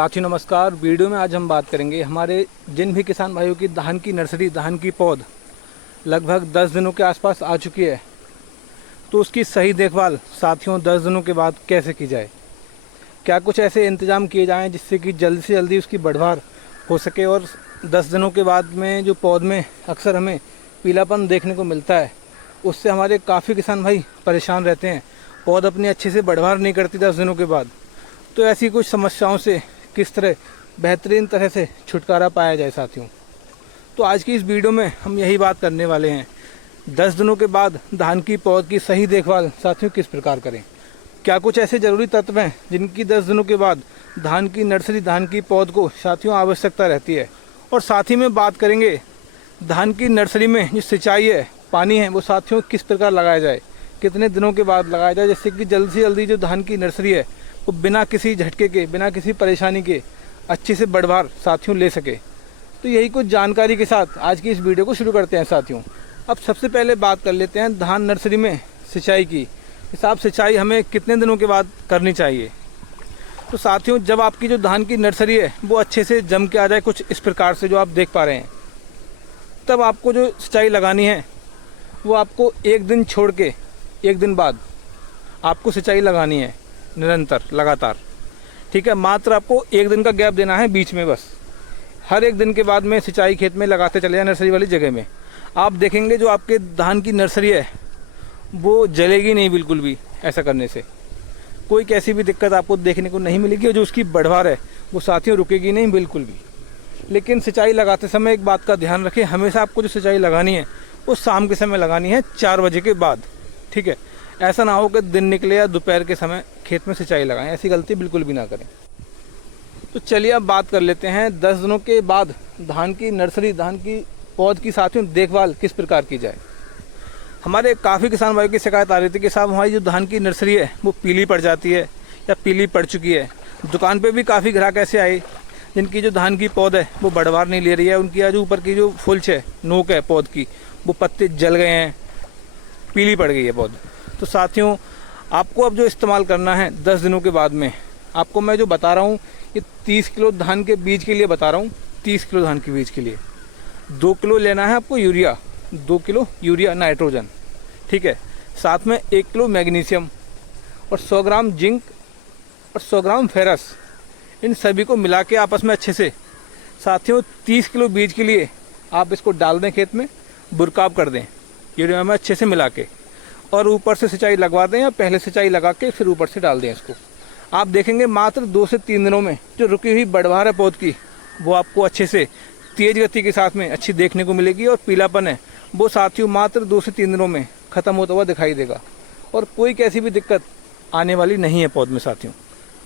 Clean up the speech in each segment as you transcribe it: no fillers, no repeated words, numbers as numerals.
साथियों नमस्कार। वीडियो में आज हम बात करेंगे हमारे जिन भी किसान भाइयों की धान की नर्सरी, धान की पौध लगभग 10 दिनों के आसपास आ चुकी है, तो उसकी सही देखभाल साथियों 10 दिनों के बाद कैसे की जाए। क्या कुछ ऐसे इंतजाम किए जाएं जिससे कि जल्दी से जल्दी उसकी बढ़वार हो सके और 10 दिनों के बाद में जो पौध में अक्सर हमें पीलापन देखने को मिलता है, उससे हमारे काफ़ी किसान भाई परेशान रहते हैं। पौध अपनी अच्छे से बढ़वार नहीं करती 10 दिनों के बाद। तो ऐसी कुछ समस्याओं से किस तरह बेहतरीन तरह से छुटकारा पाया जाए साथियों, तो आज की इस वीडियो में हम यही बात करने वाले हैं। 10 दिनों के बाद धान की पौध की सही देखभाल साथियों किस प्रकार करें। क्या कुछ ऐसे ज़रूरी तत्व हैं जिनकी 10 दिनों के बाद धान की नर्सरी, धान की पौध को साथियों आवश्यकता रहती है। और साथ ही में बात करेंगे धान की नर्सरी में जो सिंचाई है, पानी है, वो साथियों किस प्रकार लगाया जाए, कितने दिनों के बाद लगाया जाए, जिससे कि जल्दी से जल्दी जो धान की नर्सरी है वो बिना किसी झटके के, बिना किसी परेशानी के अच्छे से बढ़वार साथियों ले सके। तो यही कुछ जानकारी के साथ आज की इस वीडियो को शुरू करते हैं साथियों। अब सबसे पहले बात कर लेते हैं धान नर्सरी में सिंचाई की। हिसाब सिंचाई हमें कितने दिनों के बाद करनी चाहिए। तो साथियों, जब आपकी जो धान की नर्सरी है वो अच्छे से जम के आ जाए, कुछ इस प्रकार से जो आप देख पा रहे हैं, तब आपको जो सिंचाई लगानी है वो आपको एक दिन छोड़ के एक दिन बाद आपको सिंचाई लगानी है, निरंतर लगातार। ठीक है, मात्र आपको एक दिन का गैप देना है बीच में बस। हर एक दिन के बाद में सिंचाई खेत में लगाते चले जाए नर्सरी वाली जगह में। आप देखेंगे जो आपके धान की नर्सरी है वो जलेगी नहीं बिल्कुल भी। ऐसा करने से कोई कैसी भी दिक्कत आपको देखने को नहीं मिलेगी और जो उसकी बढ़वार है वो साथियों रुकेगी नहीं बिल्कुल भी। लेकिन सिंचाई लगाते समय एक बात का ध्यान रखें, हमेशा आपको जो सिंचाई लगानी है वो शाम के समय लगानी है, 4 बजे के बाद। ठीक है, ऐसा ना हो कि दिन निकले या दोपहर के समय खेत में सिंचाई लगाएं, ऐसी गलती बिल्कुल भी ना करें। तो चलिए अब बात कर लेते हैं 10 दिनों के बाद धान की नर्सरी, धान की पौध की साथियों देखभाल किस प्रकार की जाए। हमारे काफ़ी किसान भाइयों की शिकायत आ रही थी कि साहब हमारी जो धान की नर्सरी है वो पीली पड़ जाती है या पीली पड़ चुकी है। दुकान पे भी काफ़ी ग्राहक ऐसे आए जिनकी जो धान की पौध है वो बढ़वार नहीं ले रही है, उनकी आज ऊपर की जो फुल्च है, नोक है पौध की, वो पत्ते जल गए हैं, पीली पड़ गई है पौध। तो साथियों, आपको अब जो इस्तेमाल करना है 10 दिनों के बाद में, आपको मैं जो बता रहा हूँ ये 30 किलो धान के बीज के लिए बता रहा हूँ। 30 किलो धान के बीज के लिए 2 किलो लेना है आपको यूरिया, 2 किलो यूरिया नाइट्रोजन। ठीक है, साथ में 1 किलो मैग्नीशियम और 100 ग्राम जिंक और 100 ग्राम फेरस, इन सभी को मिला के आपस में अच्छे से साथियों 30 किलो बीज के लिए आप इसको डाल दें खेत में, बुरकाव कर दें यूरिया में अच्छे से मिला के, और ऊपर से सिंचाई लगवा दें या पहले सिंचाई लगा के फिर ऊपर से डाल दें इसको। आप देखेंगे मात्र 2 से 3 दिनों में जो रुकी हुई बढ़वार है पौध की वो आपको अच्छे से तेज गति के साथ में अच्छी देखने को मिलेगी, और पीलापन है वो साथियों मात्र 2 से 3 दिनों में ख़त्म होता हुआ दिखाई देगा और कोई कैसी भी दिक्कत आने वाली नहीं है पौध में साथियों।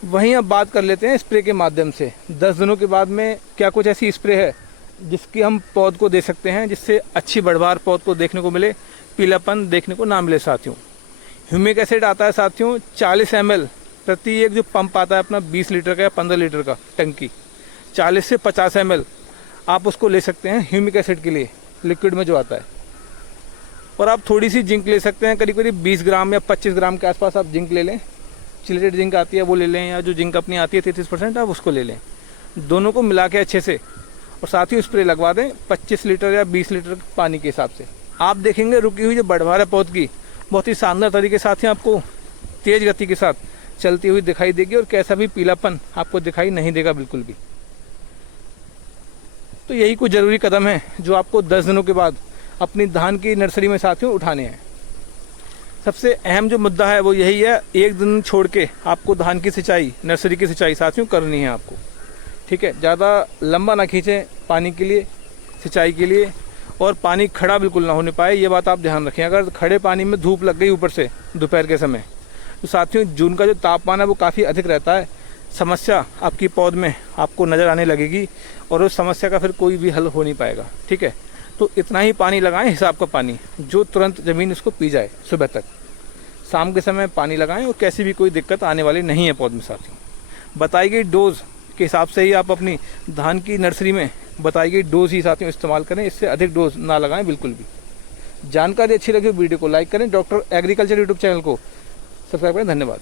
वहीं अब बात कर लेते हैं स्प्रे के माध्यम से 10 दिनों के बाद में क्या कुछ ऐसी स्प्रे है जिसकी हम पौध को दे सकते हैं जिससे अच्छी बढ़वार पौध को देखने को मिले, पीलापन देखने को ना मिले साथियों। ह्यूमिक एसिड आता है साथियों 40 ml प्रति एक जो पंप आता है अपना 20 लीटर का या 15 लीटर का टंकी, 40 से 50 ml आप उसको ले सकते हैं ह्यूमिक एसिड के लिए, लिक्विड में जो आता है। और आप थोड़ी सी जिंक ले सकते हैं, करीब करीब 20 ग्राम या 25 ग्राम के आसपास आप जिंक ले लें। चिलेटेड जिंक आती है वो ले लें, या जो जिंक अपनी आती है 33% आप उसको ले लें। दोनों को मिला के अच्छे से और साथ ही स्प्रे लगवा दें 25 लीटर या 20 लीटर पानी के हिसाब से। आप देखेंगे रुकी हुई जो बढ़वार है पौध की बहुत ही शानदार तरीके से ही आपको तेज गति के साथ चलती हुई दिखाई देगी और कैसा भी पीलापन आपको दिखाई नहीं देगा बिल्कुल भी। तो यही कुछ ज़रूरी कदम है जो आपको 10 दिनों के बाद अपनी धान की नर्सरी में साथियों उठाने हैं। सबसे अहम जो मुद्दा है वो यही है, एक दिन छोड़ के आपको धान की सिंचाई, नर्सरी की सिंचाई साथियों करनी है आपको। ठीक है, ज़्यादा लंबा ना खींचें पानी के लिए, सिंचाई के लिए, और पानी खड़ा बिल्कुल ना होने पाए, ये बात आप ध्यान रखें। अगर खड़े पानी में धूप लग गई ऊपर से दोपहर के समय, तो साथियों जून का जो तापमान है वो काफ़ी अधिक रहता है, समस्या आपकी पौध में आपको नज़र आने लगेगी और उस समस्या का फिर कोई भी हल हो नहीं पाएगा। ठीक है, तो इतना ही पानी लगाएं, हिसाब का पानी जो तुरंत ज़मीन उसको पी जाए सुबह तक। शाम के समय पानी लगाएं और कैसी भी कोई दिक्कत आने वाली नहीं है पौध में साथियों। बताई गई डोज के हिसाब से ही आप अपनी धान की नर्सरी में बताई गई डोज ही साथियों इस्तेमाल करें, इससे अधिक डोज ना लगाएं बिल्कुल भी। जानकारी अच्छी लगी वीडियो को लाइक करें, डॉक्टर एग्रीकल्चर यूट्यूब चैनल को सब्सक्राइब करें। धन्यवाद।